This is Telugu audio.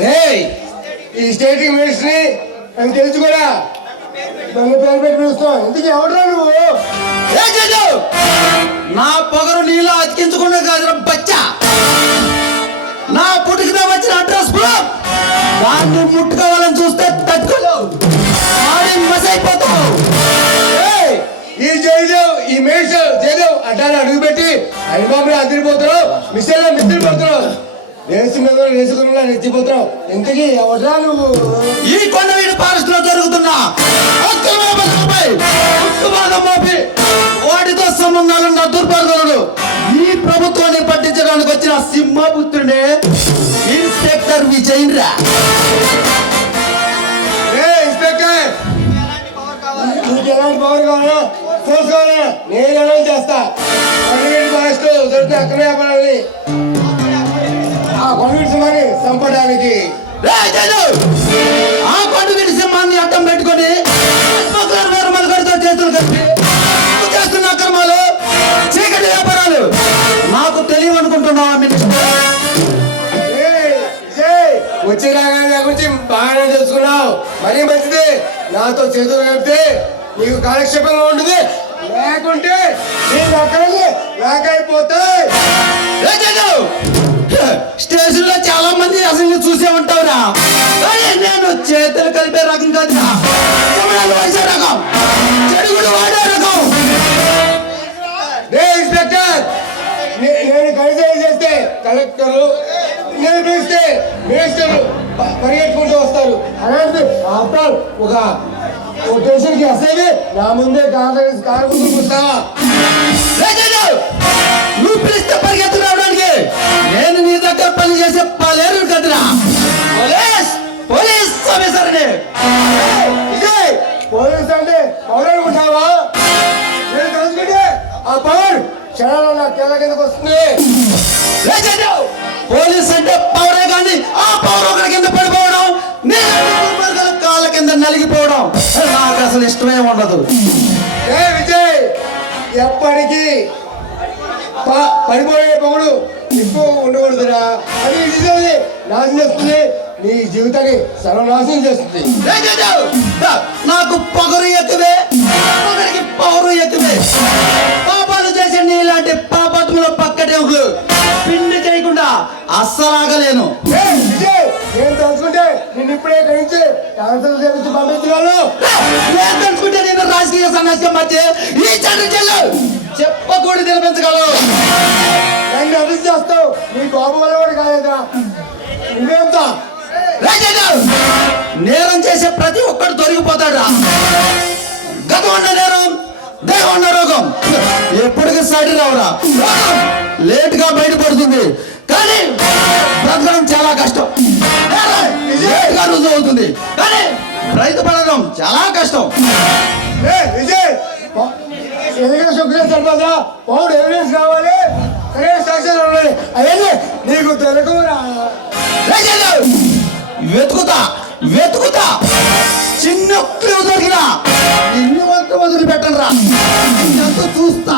ఈ స్టేట్ మినిస్ట్రీ అని తెలుసు కూడా నన్ను పేరు పెట్టి పిలుస్తావు. ఇంతకీ ఎవడరా నువ్వు? నా పొగరు నీళ్ళు అతికించుకున్నా కాదురా బచ్చా. నా పుట్టుక వచ్చిన అడ్రస్ దాన్ని ముట్టుకోవాలని చూస్తే తట్టుకోలేవు, మస్ అయిపోతావు. ఈ జైలు ఈ మేషం జైలు అడ్డాలు అడుగు పెట్టి అడిబాబులు అదిరిపోతున్నావు, మిస్టర్ మిత్రిపోతున్నావు, రేసు మీద రేసుకున్నా రెచ్చిపోతున్నావు. ఇంతకీ ఎవడరా నువ్వు? ఈ కొండవీడి ఫారెస్ట్ లో జరుగుతున్న వాటితో సంబంధాలున్న దుర్మార్గుడు ఈ ప్రభుత్వాన్ని పట్టించడానికి వచ్చిన సింహపుత్రుడే ఇన్స్పెక్టర్ విజయ్ రా. ఇన్స్పెక్టర్, నీకు ఎలాంటి పవర్ కావాలా చూసుకోవాలా? నేను ఎలా చేస్తా. కొండవీడి ఫారెస్ట్ దొరికిన అక్రమ వ్యాపారాన్ని ఆ కొండవీడి సింహాన్ని చంపడానికి ఆ కొండవీడి సింహాన్ని అడ్డం పెట్టుకొని చేతులు కలిపి చేస్తున్న అక్రమాలు, చీకటి వ్యాపారాలు నాకు తెలియవనుకుంటున్నావా మినిస్టర్? వచ్చి రాగానే నా గురించి బాగానే తెలుసుకున్నావు. మరీ మంచిది. నాతో చేతులు కలిపితే నీకు కాలక్షేపంగా ఉంటుంది, లేకుంటే నీకు అక్కడే లేకపోతాయి. స్టేషన్ లో చాలా మంది అసలు చూసే ఉంటావురా, నేను చేతులు కలిపే రకం కాదు, వేసే రకం, చెడుగుడు వాడే రకం. ఇన్స్పెక్టర్, నేను కలిసి చేస్తే కలెక్టర్లు, నేను పిలిస్తే మినిస్టర్లు పరిగెట్టుకుంటూ వస్తారు. అలాంటిది ఆఫ్టర్ ఒక స్టేషన్కి వస్తేవి నా ముందే కారు ముందు కూర్చున్నావా? నువ్వు పిలిస్తే పరిగెత్తు రావడానికి నేను నీ దగ్గర పని చేసే పాలేరు కదరా. పోలీస్ ఆఫీసర్ పోలీస్ అంటే పవర్ అనుకుంటావా? నేను తెలుసుకుంటే ఆ పవర్ క్షణంలో నా కేళ్ళ కిందకు వస్తుంది. పోలీస్ అంటే పవరే కానీ ఆ పవర్ ఒకరి కింద పడిపోవడం, నేను కాళ్ళ కింద నలిగిపోవడం నాకు అసలు ఇష్టమే ఉండదు. విజయ్, ఎప్పటికీ పడిపోయే పొగడు ఎక్కువ ఉండకూడదురా. అది నిజమే నాశనం చేస్తుంది, నీ జీవితాన్ని సర్వనాశనం చేస్తుంది. నాకు పొగరు ఎక్కువే, పొగరికి పవరు ఎక్కువే. పాపాలు చేసే నీలాంటి పాపాత్ముల పక్కటేవులు పిండి చేయకుండా అస్సలాగలేను. విజయ్, నేను తెలుసుకుంటే నేను ఇప్పుడే కలిసి పంపించగలను. నేను తెలుసుకుంటే నేను రాజకీయ సన్యాసిగా మధ్య ఈ చెడు చెల్లు చెప్పకూడదు నిలబెంచగలవు. నన్ను అరెస్ట్ చేస్తావు, నీ కోపం వల్ల కూడా కాలేదా? నువ్వేంతా నేరం చేసే ప్రతి ఒక్కడు దొరికిపోతాడా? గతం ఉన్న నేరం, దేహం ఉన్న రోగం ఎప్పటికీ సాటి రావురా. లేట్ గా బయటపడుతుంది కానీ బ్రతకడం చాలా కష్టం. లేట్ గా రుజువు అవుతుంది కానీ బయటపడడం చాలా కష్టం. విజయ్, సరిపోదా? పౌరుడు ఎవిడెన్స్ కావాలి, సాక్ష్యాలు ఉండాలి. అవన్నీ నీకు తెలుగురా. వెతుకుతా చిన్న దొరికినా ఇన్ని వంతు వదిలి పెట్టను రా, చూస్తా.